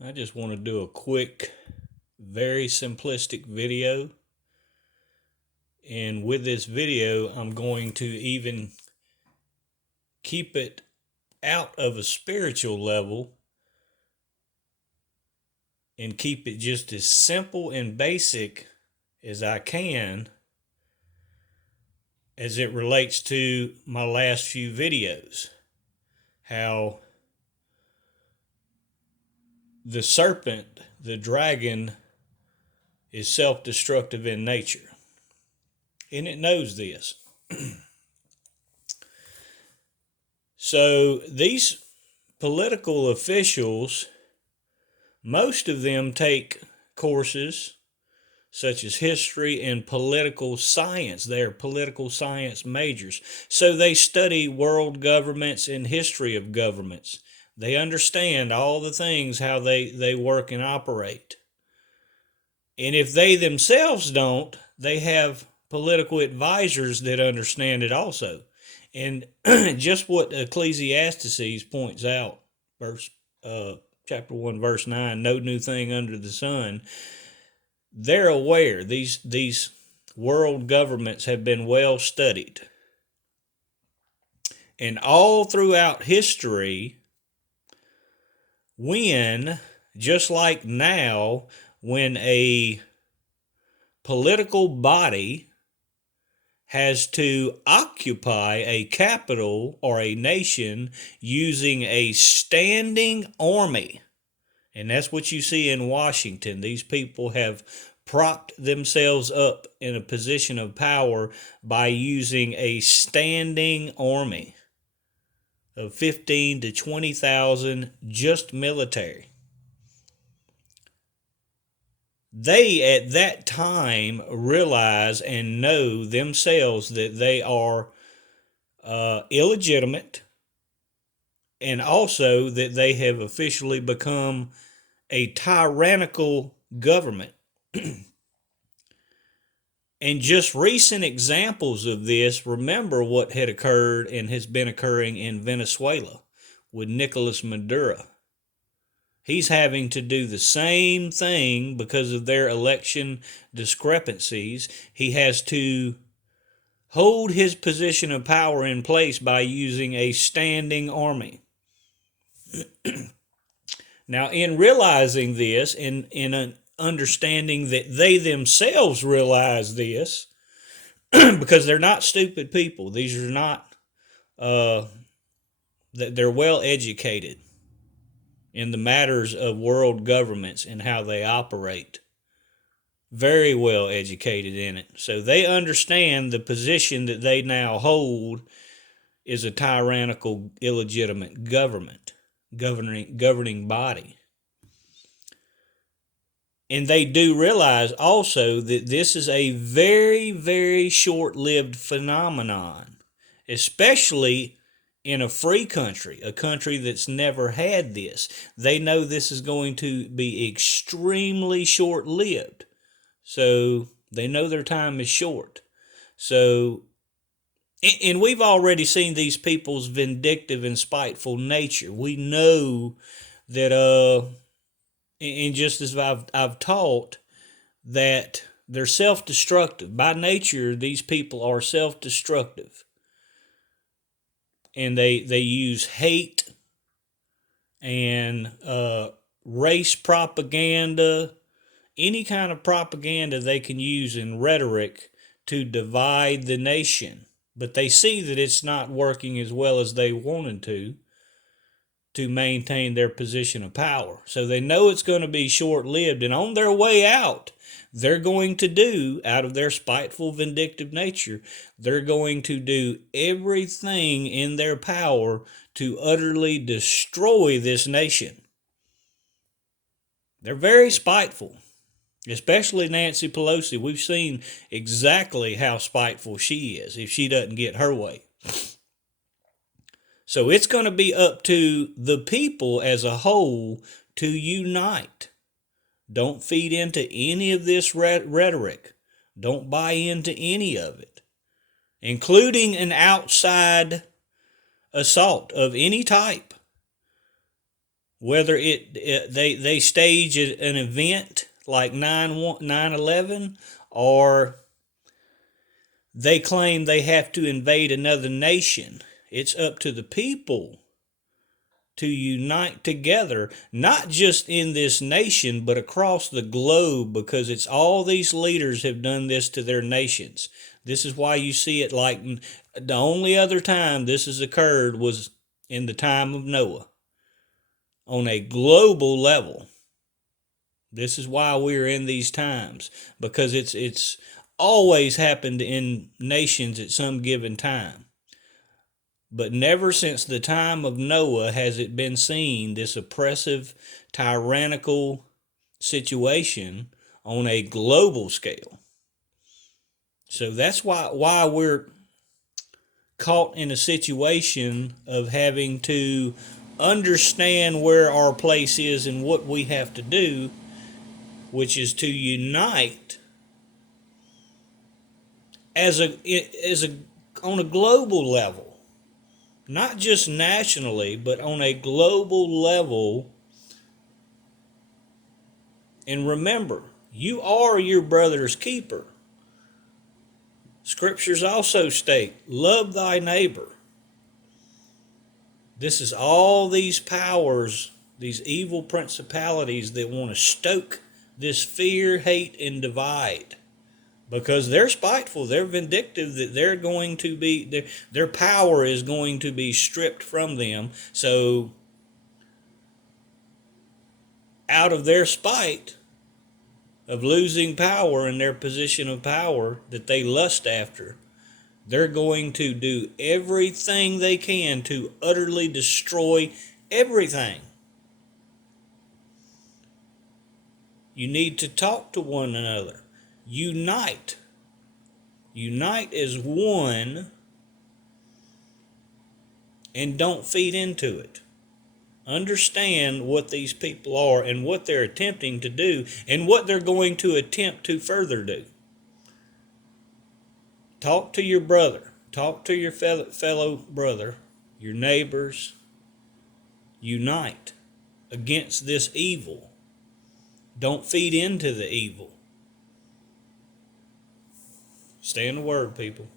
I just want to do a quick, very simplistic video. And with this video, I'm going to even keep it out of a spiritual level and keep it just as simple and basic as I can as it relates to my last few videos. How the serpent, the dragon, is self-destructive in nature. And it knows this. So these political officials, most of them take courses such as history and political science. They're political science majors. So they study world governments and history of governments. They understand all the things, how they work and operate. And if they themselves don't, they have political advisors that understand it also. And just what Ecclesiastes points out, chapter 1, verse 9, no new thing under the sun. They're aware. These world governments have been well studied. And all throughout history, just like now, when a political body has to occupy a capital or a nation using a standing army, and that's what you see in Washington. These people have propped themselves up in a position of power by using a standing army of 15 to 20,000 just military. They at that time realize and know themselves that they are illegitimate, and also that they have officially become a tyrannical government. And just recent examples of this, remember what had occurred and has been occurring in Venezuela with Nicolas Maduro. He's having to do the same thing because of their election discrepancies. He has to hold his position of power in place by using a standing army. Now, in realizing this, in an understanding that they themselves realize this, because they're not stupid people. These are not, they're well educated in the matters of world governments and how they operate. Very well educated in it. So they understand the position that they now hold is a tyrannical, illegitimate government, governing body. And they do realize also that this is a very, very short-lived phenomenon, especially in a free country, a country that's never had this. They know this is going to be extremely short-lived. So they know their time is short. So, and we've already seen these people's vindictive and spiteful nature. We know that, and just as I've taught, that they're self-destructive. By nature, these people are self-destructive. And they use hate and race propaganda, any kind of propaganda they can use in rhetoric to divide the nation. But they see that it's not working as well as they wanted to maintain their position of power. So they know it's going to be short-lived, and on their way out, they're going to do, out of their spiteful, vindictive nature, they're going to do everything in their power to utterly destroy this nation. They're very spiteful, especially Nancy Pelosi. We've seen exactly how spiteful she is if she doesn't get her way. So it's going to be up to the people as a whole to unite. Don't feed into any of this rhetoric. Don't buy into any of it, including an outside assault of any type. Whether they stage an event like 9/11, or they claim they have to invade another nation. It's up to the people to unite together, not just in this nation, but across the globe, because it's all these leaders have done this to their nations. This is why you see it like the only other time this has occurred was in the time of Noah on a global level. This is why we're in these times, because it's always happened in nations at some given time. But never since the time of Noah has it been seen, this oppressive, tyrannical situation on a global scale. So that's why we're caught in a situation of having to understand where our place is and what we have to do, which is to unite as a on a global level, not just nationally, but on a global level. And remember, you are your brother's keeper. Scriptures also state, love thy neighbor. This is all these powers, these evil principalities that want to stoke this fear, hate, and divide. Because they're spiteful, they're vindictive, that they're going to be, their power is going to be stripped from them. So, out of their spite of losing power in their position of power that they lust after, they're going to do everything they can to utterly destroy everything. You need to talk to one another. Unite. Unite as one, and don't feed into it. Understand what these people are and what they're attempting to do and what they're going to attempt to further do. Talk to your brother. Talk to your fellow brother, your neighbors. Unite against this evil. Don't feed into the evil. Stay in the Word, people.